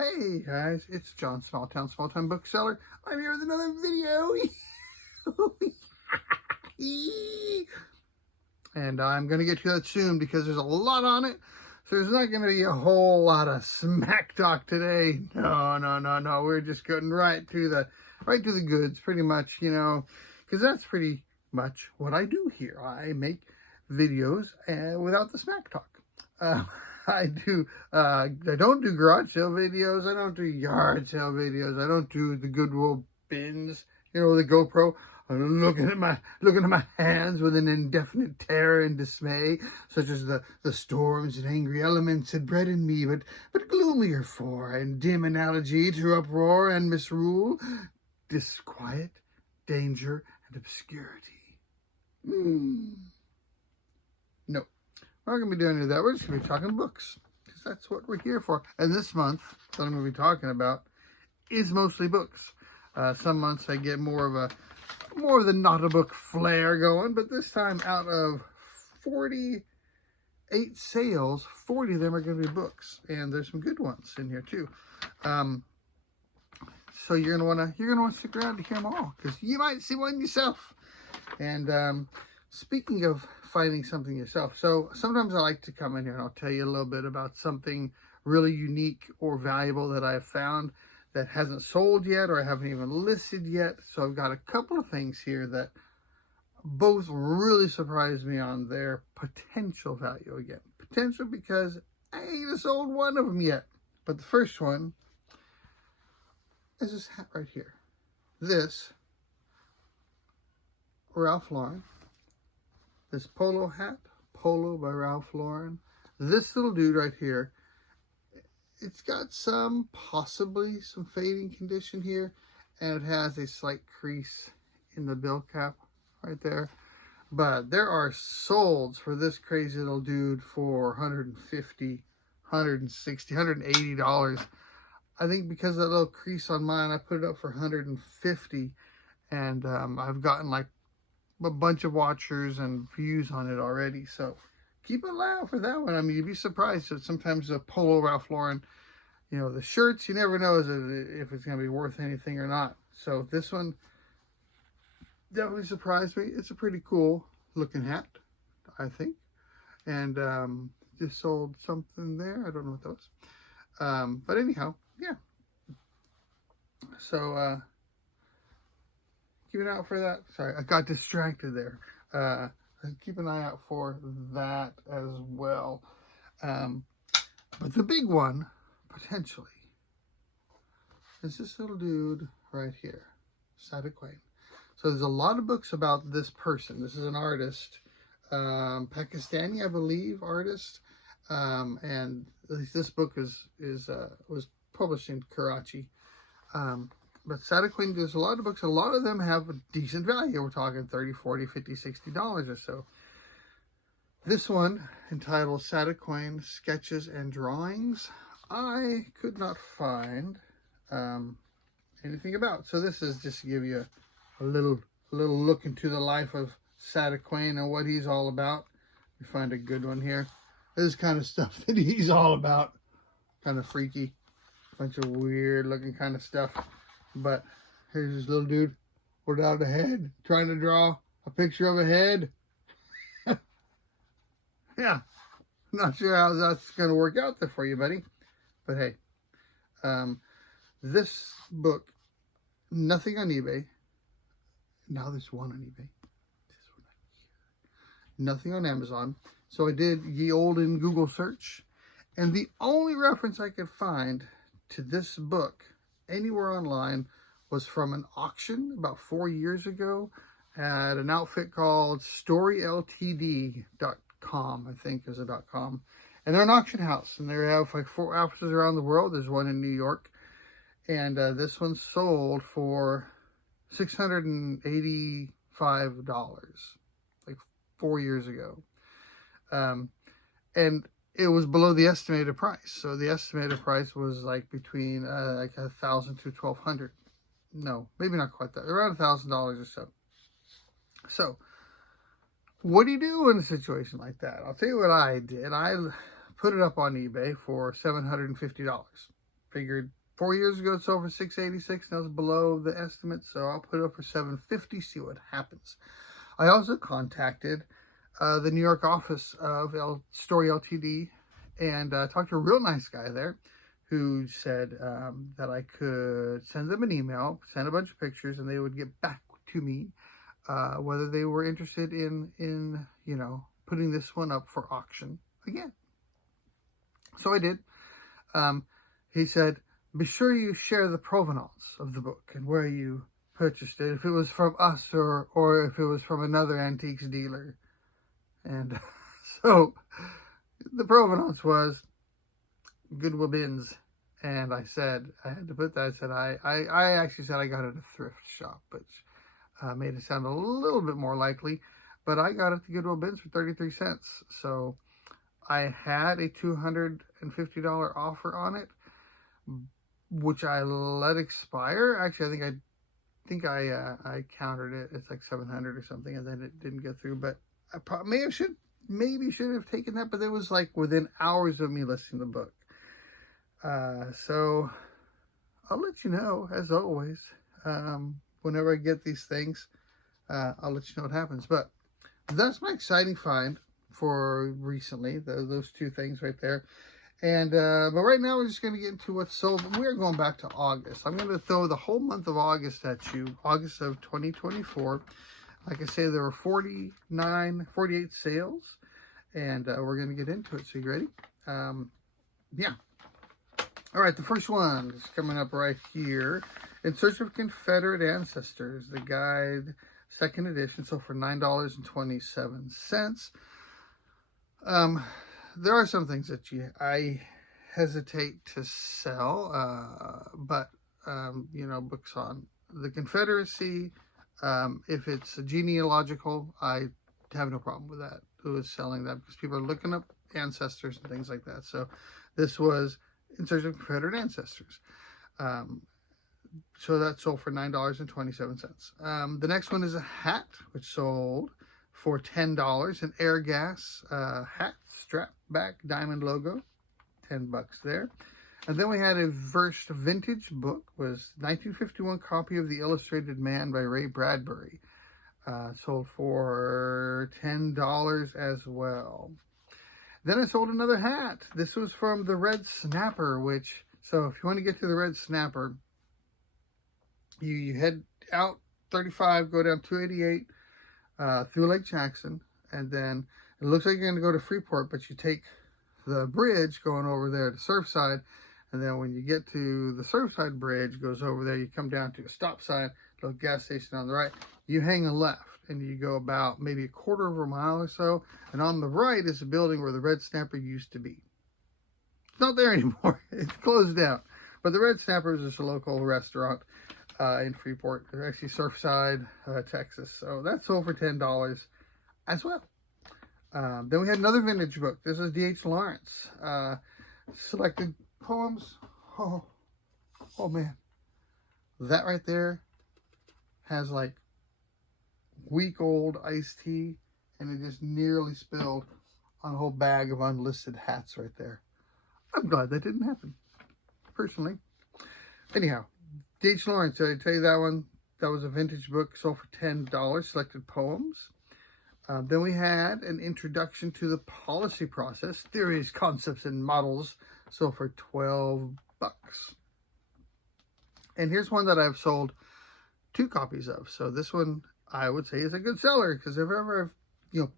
Hey guys, it's John, Small Time Bookseller. I'm here with another video. And I'm going to get to that soon because there's a lot on it. So there's not going to be a whole lot of smack talk today. No. We're just getting right to the goods pretty much, because that's pretty much what I do here. I make videos without the smack talk. I don't do garage sale videos. I don't do yard sale videos. I don't do the Goodwill Bins, the GoPro. I'm looking at my hands with an indefinite terror and dismay, such as the storms and angry elements had bred in me, but gloomier for, and dim analogy to uproar and misrule, disquiet, danger, and obscurity. No. We're not going to be doing any of that. We're just going to be talking books, because that's what we're here for. And this month, that I'm going to be talking about is mostly books. Some months I get more of the not a book flair going, but this time, out of 48 sales, 40 of them are going to be books, and there's some good ones in here too. So you're gonna want to stick around to hear them all, because you might see one yourself. And speaking of finding something yourself, so sometimes I like to come in here and I'll tell you a little bit about something really unique or valuable that I've found that hasn't sold yet or I haven't even listed yet. So I've got a couple of things here that both really surprised me on their potential value. Again, potential because I ain't sold one of them yet. But the first one is this hat right here. This Ralph Lauren. This polo hat, Polo by Ralph Lauren. This little dude right here, it's got possibly some fading condition here, and it has a slight crease in the bill cap right there. But there are solds for this crazy little dude for $150, $160, $180. I think because of that little crease on mine, I put it up for $150, and I've gotten like a bunch of watchers and views on it already. So keep an eye out for that one. I mean, you'd be surprised that sometimes a Polo Ralph Lauren, the shirts, you never know if it's going to be worth anything or not. So this one definitely surprised me. It's a pretty cool looking hat, I think. And just sold something there. I don't know what that was. But anyhow, yeah. So keep an eye out for that. Sorry, I got distracted there. Keep an eye out for that as well. But the big one, potentially, is this little dude right here, Sadiquain. So there's a lot of books about this person. This is an artist, Pakistani, I believe, artist. And at least this book was published in Karachi. But Sadiquain does a lot of books. A lot of them have a decent value. We're talking $30, $40, $50, $60 or so. This one, entitled Sadiquain Sketches and Drawings, I could not find anything about. So this is just to give you a little look into the life of Sadiquain and what he's all about. You find a good one here. This is kind of stuff that he's all about. Kind of freaky. Bunch of weird looking kind of stuff. But here's this little dude without a head, trying to draw a picture of a head. Yeah, not sure how that's going to work out there for you, buddy. But hey, this book, nothing on eBay. Now there's one on eBay. This one right here. Nothing on Amazon. So I did ye olden Google search, and the only reference I could find to this book anywhere online was from an auction about 4 years ago at an outfit called storyltd.com, I think is a .com. And they're an auction house, and they have like 4 offices around the world. There's one in New York, and this one sold for $685, like 4 years ago. And it was below the estimated price. So the estimated price was like between like $1,000 to $1,200. No, maybe not quite that. Around $1,000 or so. So what do you do in a situation like that? I'll tell you what I did. I put it up on eBay for $750. figured 4 years ago it sold for $686, and that was below the estimate, so I'll put it up for $750, see what happens. I also contacted the New York office of Story Ltd. and talked to a real nice guy there who said that I could send them an email, send a bunch of pictures, and they would get back to me whether they were interested in you know, putting this one up for auction again. So I did. He said, be sure you share the provenance of the book and where you purchased it, if it was from us or if it was from another antiques dealer. And so the provenance was Goodwill Bins. And I said, I had to put that, I said, I actually said I got it at a thrift shop, which made it sound a little bit more likely. But I got it to Goodwill Bins for 33 cents. So I had a $250 offer on it, which I let expire. Actually, I think I countered it. It's like 700 or something, and then it didn't get through. But I maybe should have taken that, but it was like within hours of me listing the book. So I'll let you know, as always, whenever I get these things, I'll let you know what happens. But that's my exciting find for recently, those two things right there. And but right now we're just going to get into what's sold. We're going back to August. I'm going to throw the whole month of August at you, August of 2024. Like I say, there were 48 sales, and we're going to get into it. So you ready? Yeah. All right, the first one is coming up right here. In Search of Confederate Ancestors, the guide, second edition, sold for $9.27. There are some things that I hesitate to sell, but you know, books on the Confederacy, if it's genealogical, I have no problem with that. With selling that, because people are looking up ancestors and things like that. So this was In Search of Confederate Ancestors. So that sold for $9.27. The next one is a hat, which sold for $10. An Air Gas hat, strap back, diamond logo, $10 there. And then we had a first vintage book, was 1951 copy of The Illustrated Man by Ray Bradbury. Sold for $10 as well. Then I sold another hat. This was from the Red Snapper, which, so if you want to get to the Red Snapper, you head out 35, go down 288 through Lake Jackson, and then it looks like you're going to go to Freeport, but you take the bridge going over there to Surfside, and then when you get to the Surfside Bridge, goes over there, you come down to a stop sign, little gas station on the right, you hang a left, and you go about maybe a quarter of a mile or so, and on the right is a building where the Red Snapper used to be. It's not there anymore. It's closed down. But the Red Snapper is just a local restaurant in Freeport. They're actually Surfside, Texas. So that sold for $10 as well. Then we had another vintage book. This is D.H. Lawrence. Selected poems. Oh man. That right there has like week-old iced tea, and it just nearly spilled on a whole bag of unlisted hats right there. I'm glad that didn't happen, personally. Anyhow, D.H. Lawrence, did I tell you that one? That was a vintage book, sold for $10, selected poems. Then we had an introduction to the policy process, theories, concepts, and models, sold for $12. And here's one that I've sold 2 copies of. So this one, I would say, is a good seller, because if ever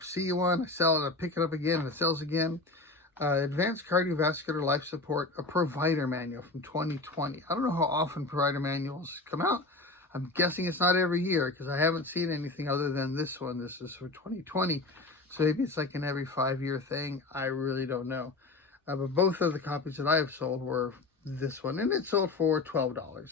see one, I sell it, I pick it up again, and it sells again. Advanced Cardiovascular Life Support, a provider manual from 2020. I don't know how often provider manuals come out. I'm guessing it's not every year, because I haven't seen anything other than this one. This is for 2020. So maybe it's like an every 5-year thing. I really don't know. But both of the copies that I have sold were this one, and it sold for $12.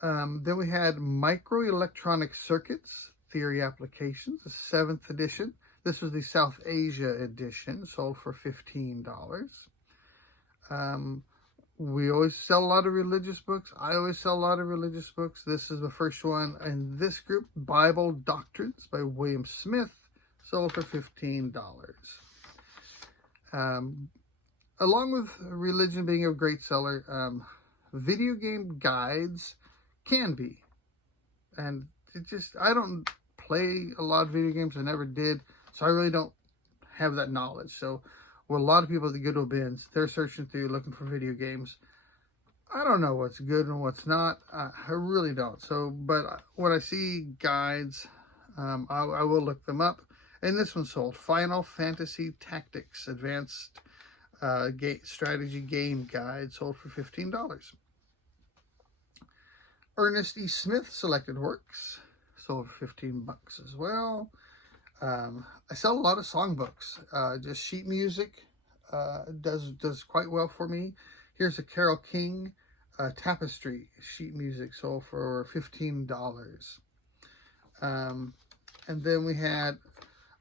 Then we had Microelectronic Circuits, Theory Applications, the 7th edition. This was the South Asia edition, sold for $15. We always sell a lot of religious books. I always sell a lot of religious books. This is the first one in this group, Bible Doctrines by William Smith, sold for $15. along with religion being a great seller, video game guides can be. And it just, I don't play a lot of video games. I never did. So I really don't have that knowledge. So with a lot of people at the Goodwill Bins, they're searching through looking for video games. I don't know what's good and what's not. I really don't. So, but when I see guides, I will look them up. And this one sold. Final Fantasy Tactics Advanced Strategy Game Guide, sold for $15. Ernest E. Smith Selected Works, sold for $15 as well. I sell a lot of songbooks. Just sheet music does quite well for me. Here's a Carole King tapestry sheet music, sold for $15. And then we had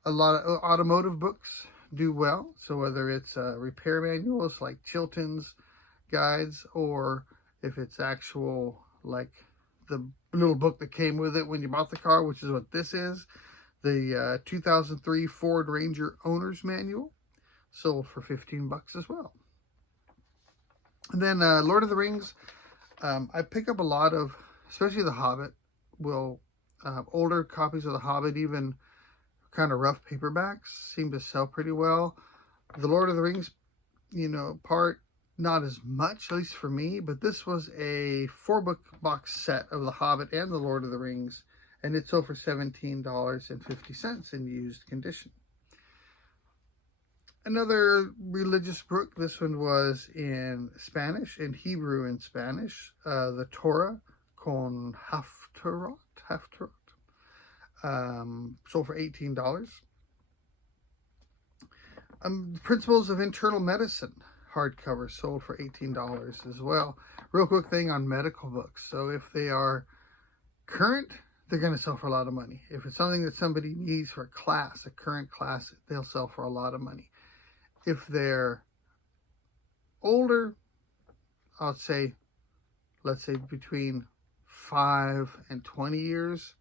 a lot of automotive books do well. So whether it's repair manuals like Chilton's guides, or if it's actual, like the little book that came with it when you bought the car, which is what this is, the 2003 Ford Ranger Owner's Manual, sold for $15 as well. And then Lord of the Rings, I pick up a lot of, especially The Hobbit, older copies of The Hobbit, even kind of rough paperbacks, seem to sell pretty well. The Lord of the Rings, part, not as much, at least for me, but this was a 4-book box set of The Hobbit and The Lord of the Rings, and it sold for $17.50 in used condition. Another religious book, this one was in Spanish, in Hebrew in Spanish, the Torah con Haftarot, sold for $18. Principles of Internal Medicine hardcover, sold for $18 as well. Real quick thing on medical books. So if they are current, they're going to sell for a lot of money. If it's something that somebody needs for a class, a current class, they'll sell for a lot of money. If they're older, let's say between 5 and 20 years,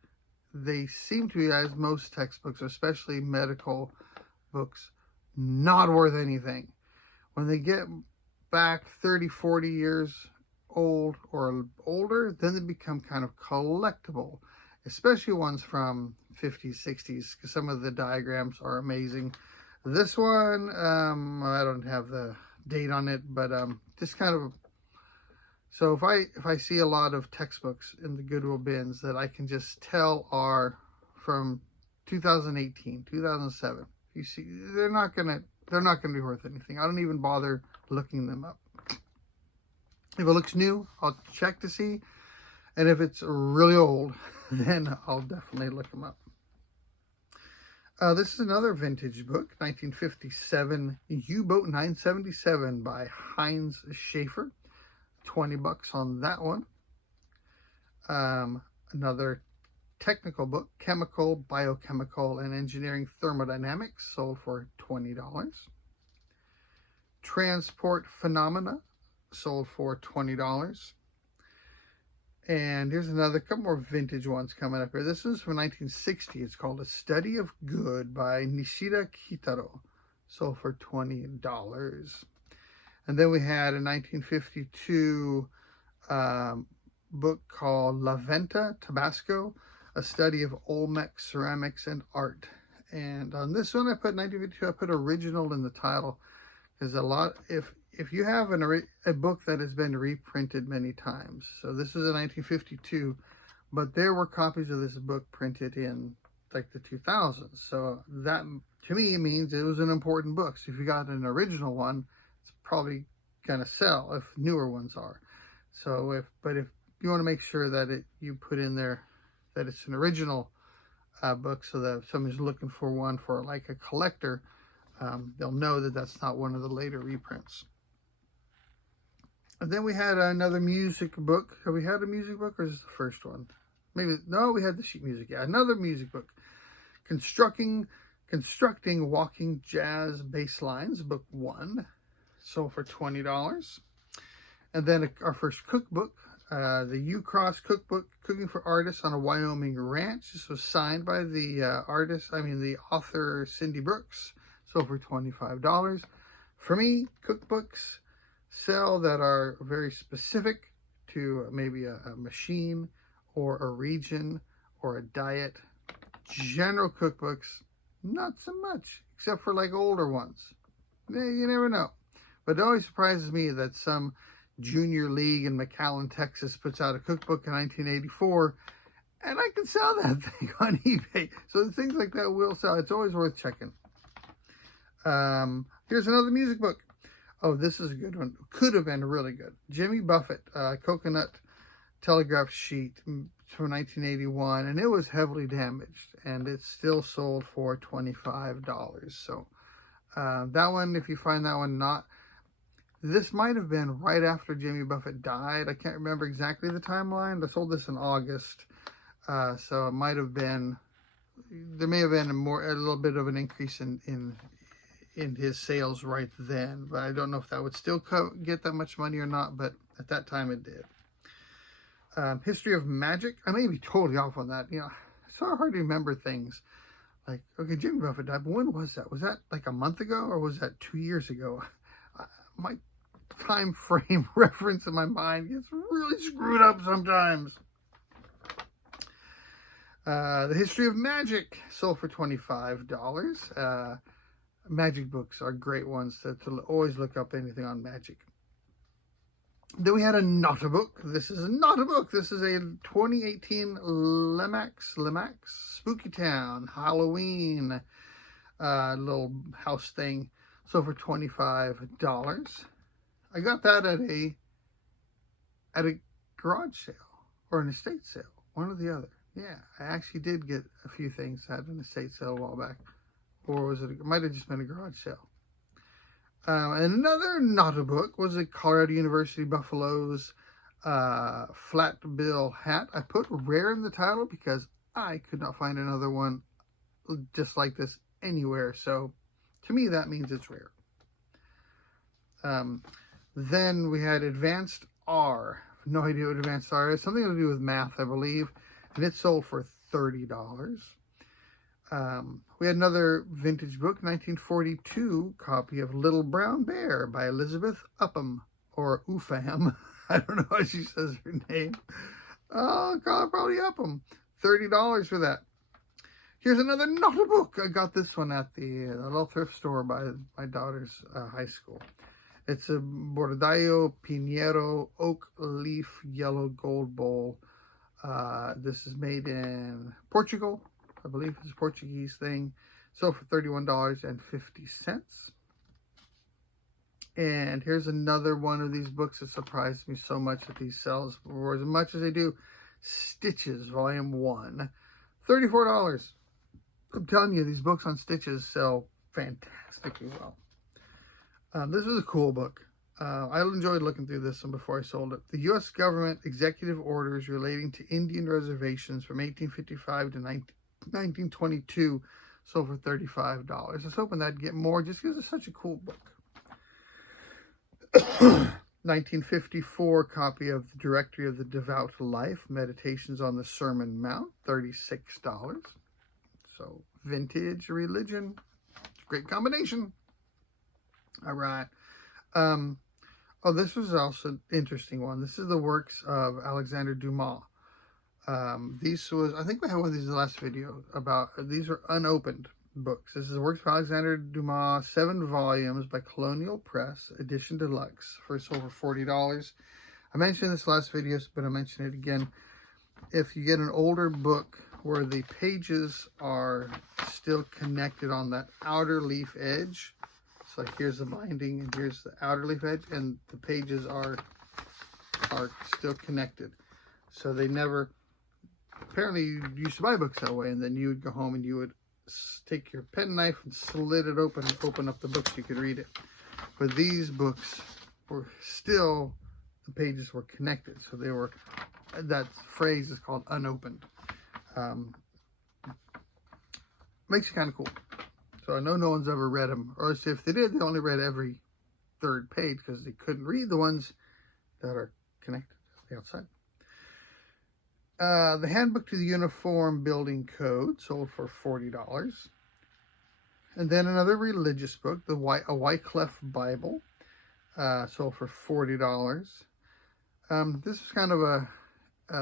they seem to be, as most textbooks, especially medical books, not worth anything. When they get back 30, 40 years old or older, then they become kind of collectible, especially ones from 50s, 60s, because some of the diagrams are amazing. This one, I don't have the date on it, but just kind of, so if I see a lot of textbooks in the Goodwill Bins that I can just tell are from 2018, 2007, you see, they're not gonna be worth anything. I don't even bother looking them up. If it looks new, I'll check to see, and if it's really old, then I'll definitely look them up. This is another vintage book, 1957 U-Boat 977 by Heinz Schaefer. $20 on that one. Another technical book, Chemical, Biochemical, and Engineering Thermodynamics, sold for $20. Transport Phenomena, sold for $20. And here's another couple more vintage ones coming up here. This is from 1960. It's called A Study of Good by Nishida Kitaro, sold for $20. And then we had a 1952 book called La Venta, Tabasco, A Study of Olmec Ceramics and Art. And on this one, I put 1952, I put original in the title, because a lot, if you have a book that has been reprinted many times, so this is a 1952, but there were copies of this book printed in like the 2000s. So that, to me, means it was an important book. So if you got an original one, it's probably going to sell if newer ones are. So if you want to make sure that you put in there that it's an original book, so that if somebody's looking for one for like a collector, they'll know that that's not one of the later reprints. And then we had another music book. Have we had a music book, or is this the first one? Maybe, no, we had the sheet music. Yeah, another music book. Constructing Walking Jazz Bass Lines, book 1, sold for $20. And then our first cookbook, the U-Cross Cookbook, Cooking for Artists on a Wyoming Ranch. This was signed by the author Cindy Brooks, sold for $25. For me, cookbooks sell that are very specific to maybe a machine or a region or a diet. General cookbooks, not so much, except for like older ones. You never know. But it always surprises me that some junior league in McAllen, Texas puts out a cookbook in 1984, and I can sell that thing on eBay. So things like that will sell. It's always worth checking. Here's another music book. Oh, this is a good one. Could have been really good. Jimmy Buffett, Coconut Telegraph Sheet from 1981, and it was heavily damaged, and it's still sold for $25. So that one, if you find that one, this might have been right after Jimmy Buffett died. I can't remember exactly the timeline. I sold this in August, so it might have been, there may have been a little bit of an increase in his sales right then, but I don't know if that would still get that much money or not, but at that time it did. History of Magic. I may be totally off on that. It's so hard to remember things. Like, okay, Jimmy Buffett died, but when was that? Was that like a month ago, or was that 2 years ago? My time frame reference in my mind gets really screwed up sometimes. The History of Magic sold for $25. Magic books are great ones to always look up anything on magic. Then we had a not a book. This is not a book. This is a 2018 Lemax Spooky Town Halloween little house thing. So for $25. I got that at a garage sale or an estate sale, one or the other. Yeah, I actually did get a few things at an estate sale a while back, or was it might have just been a garage sale. And another not a book was a Colorado University Buffaloes flat bill hat. I put rare in the title because I could not find another one just like this anywhere. So to me, that means it's rare. Then we had Advanced R. No idea what Advanced R is. Something to do with math, I believe. And it sold for $30. We had another vintage book, 1942 copy of Little Brown Bear by Elizabeth Upham, or Upham. I don't know how she says her name. Oh, call it probably Upham. $30 for that. Here's another not a book. I got this one at the little thrift store by my daughter's high school. It's a Bordallo Pinheiro Oak Leaf Yellow Gold Bowl. This is made in Portugal. I believe it's a Portuguese thing. Sold for $31.50. And here's another one of these books that surprised me so much that these sells for as much as they do. Stitches, Volume 1. $34. I'm telling you, these books on Stitches sell fantastically well. This is a cool book. I enjoyed looking through this one before I sold it. The U.S. government executive orders relating to Indian reservations from 1855 to 1922 sold for $35. I was hoping I'd get more just because it's such a cool book. 1954 copy of the Directory of the Devout Life, Meditations on the Sermon Mount, $36. So vintage religion, great combination. All right. Oh, this was also an interesting one. This is the works of Alexander Dumas. These was, I think we had one of these in the last video about, these are unopened books. This is the works of Alexander Dumas, 7 volumes by Colonial Press, edition deluxe, for over $40. I mentioned this last video, but I'll mention it again. If you get an older book where the pages are still connected on that outer leaf edge, so here's the binding and here's the outer leaf edge, and the pages are still connected. So they never, apparently you used to buy books that way, and then you would go home and you would take your pen knife and slit it open and open up the book so you could read it. But these books were still, the pages were connected. So they were, that phrase is called unopened. Makes it kind of cool. So I know no one's ever read them. Or if they did, they only read every 3rd page because they couldn't read the ones that are connected to the outside. The Handbook to the Uniform Building Code sold for $40. And then another religious book, a Wycliffe Bible, sold for $40. This is kind of a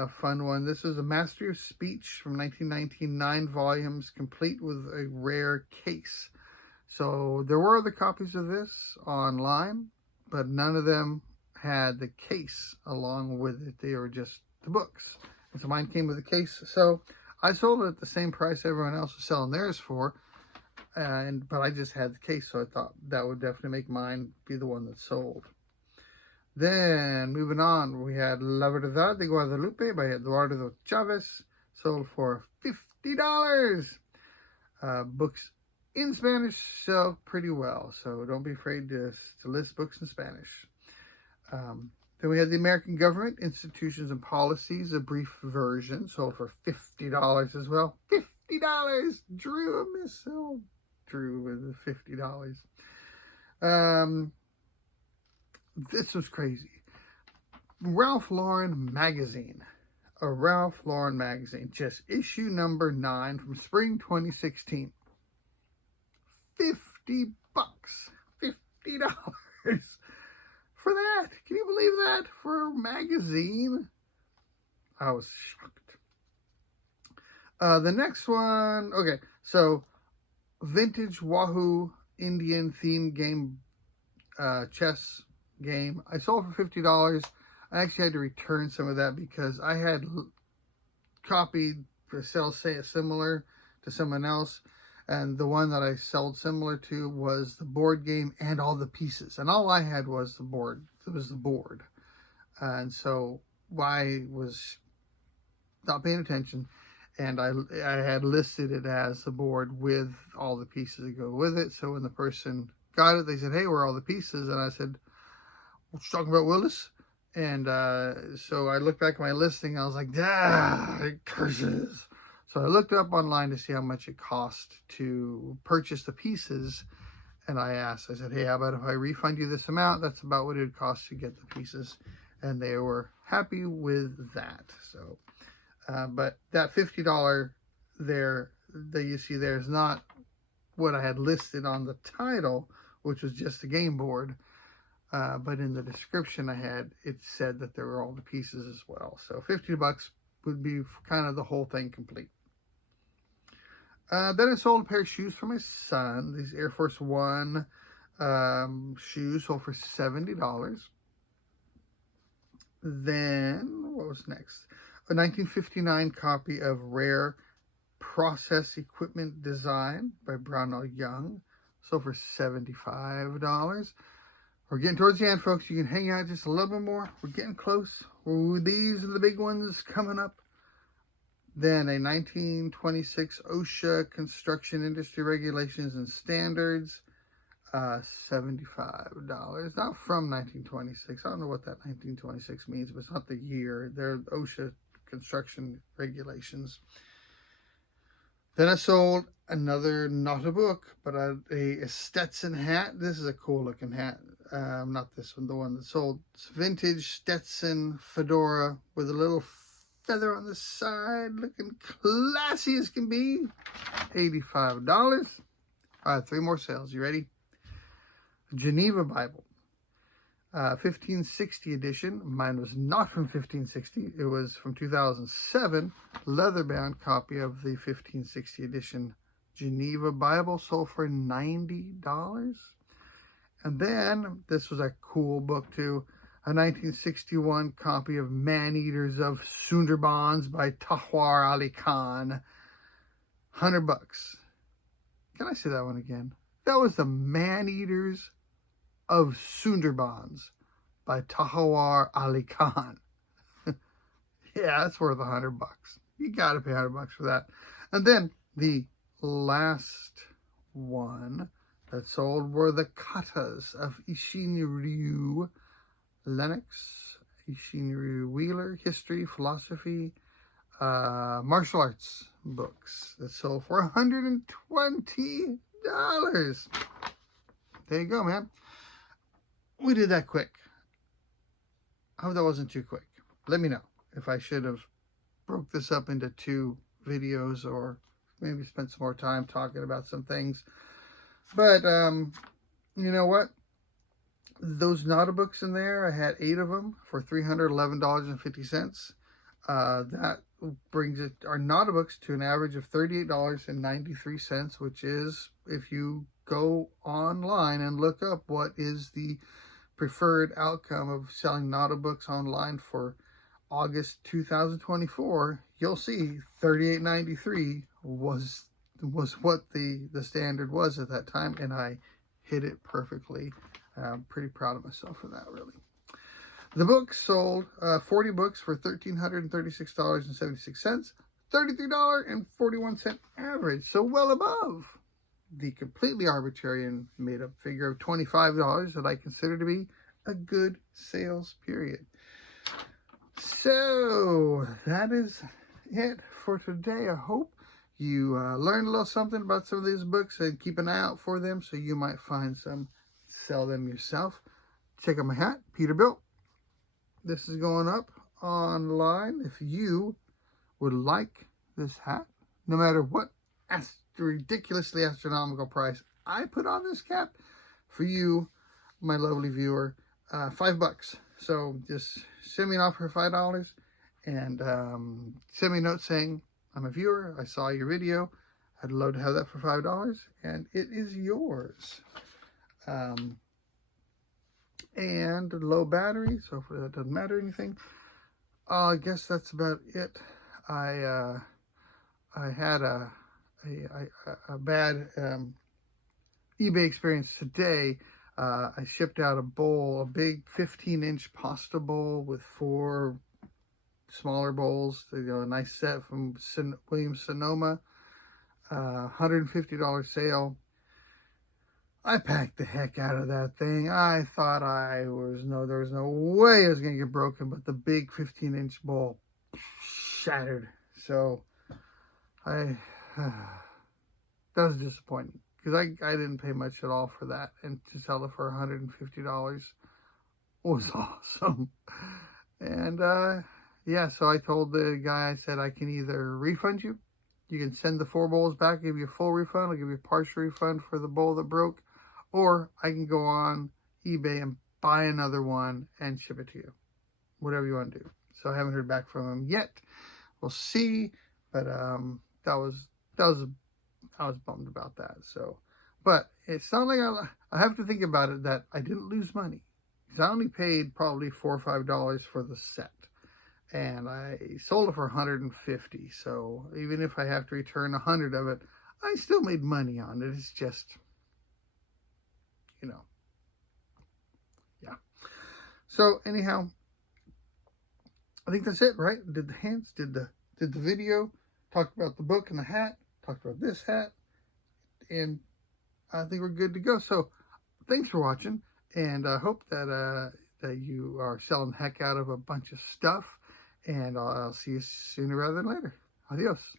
fun one. This is a Mastery of Speech from 1919, 9 volumes, complete with a rare case. So there were other copies of this online, but none of them had the case along with it. They were just the books. And so mine came with a case. So I sold it at the same price everyone else was selling theirs for. But I just had the case, so I thought that would definitely make mine be the one that sold. Then, moving on, we had La Verdad de Guadalupe by Eduardo Chavez, sold for $50. Books in Spanish sell pretty well, so don't be afraid to list books in Spanish. Then we had The American Government, Institutions and Policies, a brief version, sold for $50 as well. $50! Drew, a missold. Drew with $50. This was crazy. Ralph Lauren magazine. A Ralph Lauren magazine. Just issue number 9 from spring 2016. $50. $50 for that. Can you believe that? For a magazine? I was shocked. The next one. Okay, so vintage Wahoo Indian themed game, chess game. I sold for $50. I actually had to return some of that because I had copied for sale similar to someone else, and the one that I sold similar to was the board game and all the pieces, and all I had was the board. It was the board, and so I was not paying attention, and I had listed it as the board with all the pieces that go with it. So when the person got it, they said, "Hey, where are all the pieces?" And I said, "What you talking about, Willis?" And so I looked back at my listing. I was like, it curses. So I looked up online to see how much it cost to purchase the pieces. And I said, "Hey, how about if I refund you this amount? That's about what it would cost to get the pieces." And they were happy with that. So, but that $50 there that you see there is not what I had listed on the title, which was just the game board. But in the description it said that there were all the pieces as well. So $50 would be kind of the whole thing complete. Then I sold a pair of shoes for my son. These Air Force One shoes sold for $70. Then, what was next? A 1959 copy of Rare Process Equipment Design by Brownell Young, sold for $75. We're getting towards the end, folks. You can hang out just a little bit more. We're getting close. These are the big ones coming up. Then a 1926 OSHA Construction Industry Regulations and Standards, $75. Not from 1926. I don't know what that 1926 means, but it's not the year. They're OSHA Construction Regulations. Then I sold another, not a book, but a Stetson hat. This is a cool looking hat. Not this one, the one that sold. It's vintage Stetson fedora with a little feather on the side, looking classy as can be. $85. All right, 3 more sales. You ready? Geneva Bible, 1560 edition. Mine was not from 1560. It was from 2007. Leather-bound copy of the 1560 edition Geneva Bible, sold for $90. And then, this was a cool book too, a 1961 copy of Man-Eaters of Sundarbans by Tahwar Ali Khan, $100. Can I say that one again? That was the Man-Eaters of Sundarbans by Tahwar Ali Khan. Yeah, that's worth $100. You gotta pay $100 for that. And then the last one that sold were the katas of Ishinryu Lennox, Ishinryu Wheeler, history, philosophy, martial arts books that sold for $120. There you go, man. We did that quick. I hope that wasn't too quick. Let me know if I should have broke this up into 2 videos or maybe spent some more time talking about some things. But you know what? Those Naughty books in there, I had 8 of them for $311.50. That brings our Naughty books to an average of $38.93, which is, if you go online and look up what is the preferred outcome of selling Naughty books online for August 2024, you'll see $38.93 was what the standard was at that time, and I hit it perfectly. I'm pretty proud of myself for that, really. The book sold 40 books for $1,336.76, $33.41 average, so well above the completely arbitrary and made-up figure of $25 that I consider to be a good sales period. So that is it for today. I hope you learned a little something about some of these books, and keep an eye out for them so you might find some, sell them yourself. Check out my hat, Peterbilt. This is going up online. If you would like this hat, no matter what ridiculously astronomical price I put on this cap, for you, my lovely viewer, $5. So just send me an offer for $5 and send me a note saying, I'm a viewer, I saw your video, I'd love to have that for $5, and it is yours. And low battery, so that doesn't matter anything. I guess that's about it. I had a bad eBay experience today. I shipped out a bowl, a big 15-inch pasta bowl with 4 smaller bowls. You know, a nice set from Williams-Sonoma. $150 sale. I packed the heck out of that thing. I thought there was no way it was going to get broken, but the big 15-inch bowl shattered. So that was disappointing, because I didn't pay much at all for that, and to sell it for $150 was awesome. And yeah, so I told the guy, I said, I can either refund you, you can send the 4 bowls back, give you a full refund, I'll give you a partial refund for the bowl that broke, or I can go on eBay and buy another one and ship it to you. Whatever you want to do. So I haven't heard back from him yet. We'll see. But I was bummed about that. So, but it's not like I have to think about it that I didn't lose money, because I only paid probably $4 or $5 for the set, and I sold it for $150. So even if I have to return 100 of it, I still made money on it. It's just, you know, yeah. So anyhow, I think that's it, right? Did the hands, did the video, talked about the book and the hat, talked about this hat, and I think we're good to go. So thanks for watching, and I hope that you are selling the heck out of a bunch of stuff, and I'll see you sooner rather than later. Adios.